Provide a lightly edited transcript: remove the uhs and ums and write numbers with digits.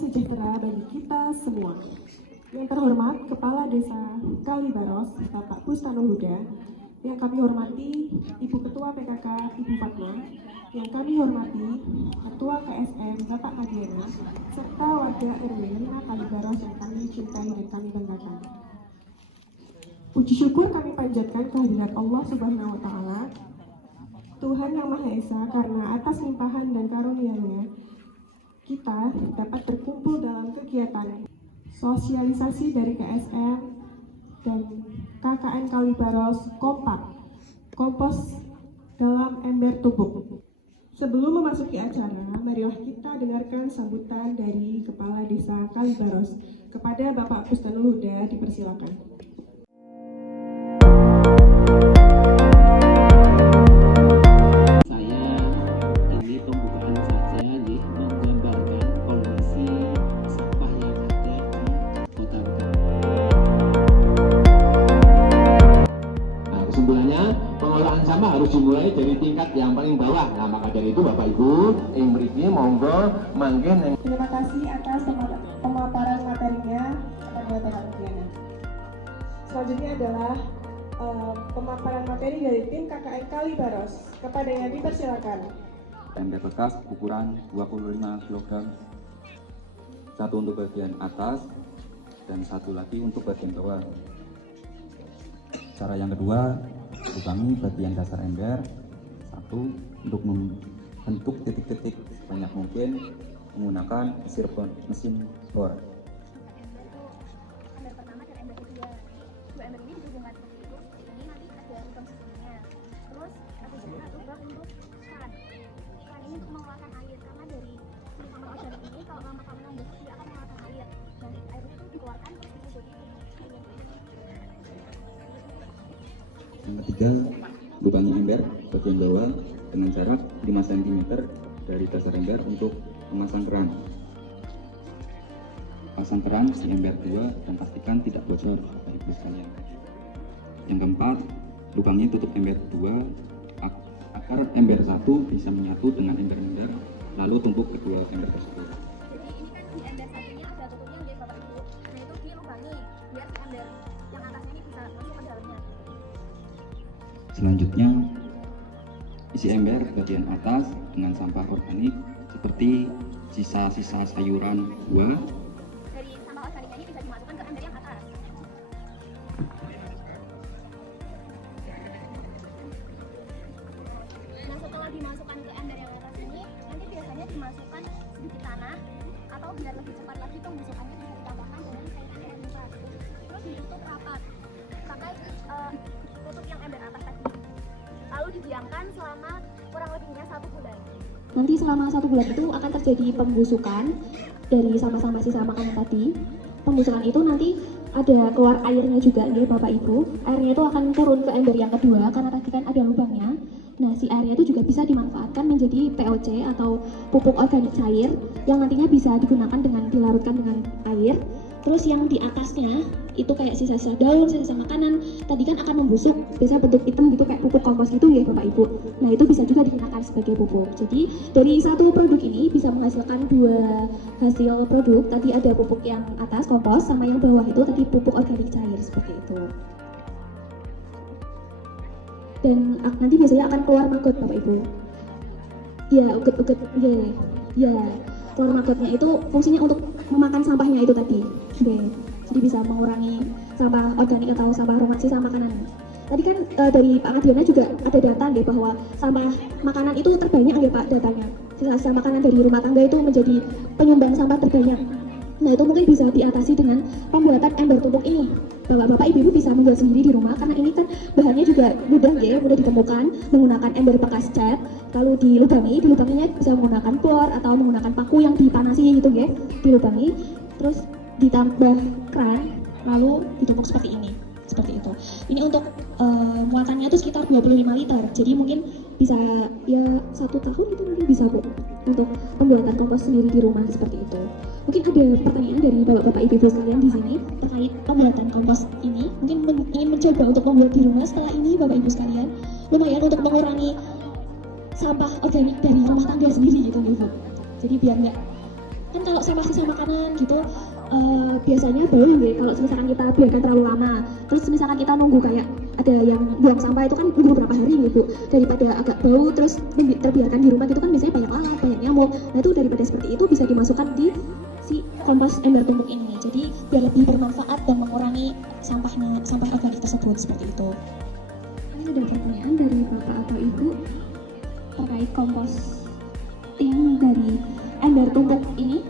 sejahtera bagi kita semua. Yang terhormat Kepala Desa Kalibaros, Bapak Bustano Huda, yang kami hormati Ibu Ketua PKK, Ibu Fatma, yang kami hormati Ketua KSM, Bapak Kadiana, serta warga RW 5 Kalibaros yang kami cintai dan kami banggakan. Puji syukur kami panjatkan kehadirat Allah Subhanahu wa Ta'ala, Tuhan Yang Maha Esa, karena atas limpahan dan karunia-Nya kita dapat berkumpul dalam kegiatan sosialisasi dari KSM dan KKN Kalibaros kompak, kompos dalam ember tubuh. Sebelum memasuki acara, marilah kita dengarkan sambutan dari Kepala Desa Kalibaros. Kepada Bapak Bustano Huda, dipersilakan. Pengolahan sampah harus dimulai dari tingkat yang paling bawah. Nah, maka dari itu Bapak Ibu, mriki monggo manggen. Terima kasih atas pemaparan materinya kepada Bapak Kadiana. Selanjutnya adalah pemaparan materi dari tim KKN Kalibaros. Kepadanya dipersilakan. Ember bekas ukuran 25 kg, satu untuk bagian atas dan satu lagi untuk bagian bawah. Cara yang kedua, lubangi bagian dasar ember satu untuk membentuk titik-titik sebanyak mungkin menggunakan mesin bor. Ember pertama dan ember kedua. Dua ember ini dihubungkan seperti itu. Ini nanti ada lubang susunya. Terus ada juga lubang untuk keran. Keran ini untuk mengeluarkan air, karena dari sampah organik ini kalau lama-lama membusuk dia akan mengeluarkan air. Dan air itu dikeluarkan terus disusun. Yang ketiga, lubangi ember bagian bawah dengan jarak 5 cm dari dasar ember untuk memasang keran. Pasang keran di ember 2 dan pastikan tidak bocor, Bapak Ibu sekalian. Yang keempat, lubangi tutup ember 2 agar ember 1 bisa menyatu dengan ember-ember, lalu tumpuk kedua ember tersebut. Jadi ini kan di ember satunya ada tutupnya guys Bapak Ibu. Nah itu dilubangi biar si ember yang atasnya ini bisa masuk ke dalamnya. Selanjutnya, isi ember bagian atas dengan sampah organik seperti sisa-sisa sayuran, buah. Dari sampah organik ini bisa dimasukkan ke ember yang atas. Nah setelah dimasukkan ke ember yang atas ini, nanti biasanya dimasukkan sedikit tanah, atau biar lebih cepat lagi pembusukannya bisa ditambahkan dengan cairan air limbah. Terus ditutup rapat pakai tutup yang ember atas tadi. Lalu didiamkan selama kurang lebihnya 1 bulan. Nanti selama 1 bulan itu akan terjadi pembusukan dari sampah-sampah sisa makanan tadi. Pembusukan itu nanti ada keluar airnya juga nih Bapak Ibu. Airnya itu akan turun ke ember yang kedua karena tadi kan ada lubangnya. Nah si airnya itu juga bisa dimanfaatkan menjadi POC atau pupuk organik cair yang nantinya bisa digunakan dengan dilarutkan dengan air. Terus yang di atasnya itu kayak sisa-sisa daun, sisa-sisa makanan tadi kan akan membusuk, biasa bentuk hitam gitu kayak pupuk kompos gitu ya Bapak Ibu. Nah itu bisa juga digunakan sebagai pupuk. Jadi dari satu produk ini bisa menghasilkan 2 hasil produk. Tadi ada pupuk yang atas kompos, sama yang bawah itu tadi pupuk organik cair seperti itu. Dan nanti biasanya akan keluar maggot Bapak Ibu. Ya uget-uget, ya keluar maggotnya itu fungsinya untuk memakan sampahnya itu tadi. Jadi bisa mengurangi sampah organik atau sampah sisa makanan. Tadi kan dari Pak Kadiana juga ada data deh bahwa sampah makanan itu terbanyak ya Pak datanya. Sisa-sisa makanan dari rumah tangga itu menjadi penyumbang sampah terbanyak. Nah itu mungkin bisa diatasi dengan pembuatan ember tumpuk ini. Bapak-bapak ibu-ibu bisa membuat sendiri di rumah karena ini kan bahannya juga mudah ya, mudah ditemukan menggunakan ember bekas cat. Lalu dilubanginya bisa menggunakan bor atau menggunakan paku yang dipanasi gitu ya, dilubangi. Terus ditambah keran, lalu ditumpuk seperti ini, seperti itu. Ini untuk muatannya itu sekitar 25 liter, jadi mungkin bisa ya 1 tahun itu mungkin bisa Bu untuk pembuatan kompos sendiri di rumah seperti itu. Mungkin ada pertanyaan dari bapak-bapak ibu sekalian di sini terkait pembuatan kompos ini. Mungkin ingin mencoba untuk membuat di rumah setelah ini bapak ibu sekalian, lumayan untuk mengurangi sampah organik dari rumah tangga sendiri gitu Bu. Jadi biar nggak kan kalau sampah sisa makanan gitu biasanya bau ya kalau misalkan kita biarkan terlalu lama. Terus misalkan kita nunggu kayak ada yang buang sampah itu kan nunggu beberapa hari gitu, daripada agak bau terus terbiarkan di rumah gitu kan biasanya banyak lalat, banyak nyamuk. Nah itu daripada seperti itu bisa dimasukkan di si kompos ember tumpuk ini, jadi biar lebih bermanfaat dan mengurangi sampah organik tersebut seperti itu. Ini ada pertanyaan dari Bapak atau Ibu terkait komposting dari ember tumpuk ini.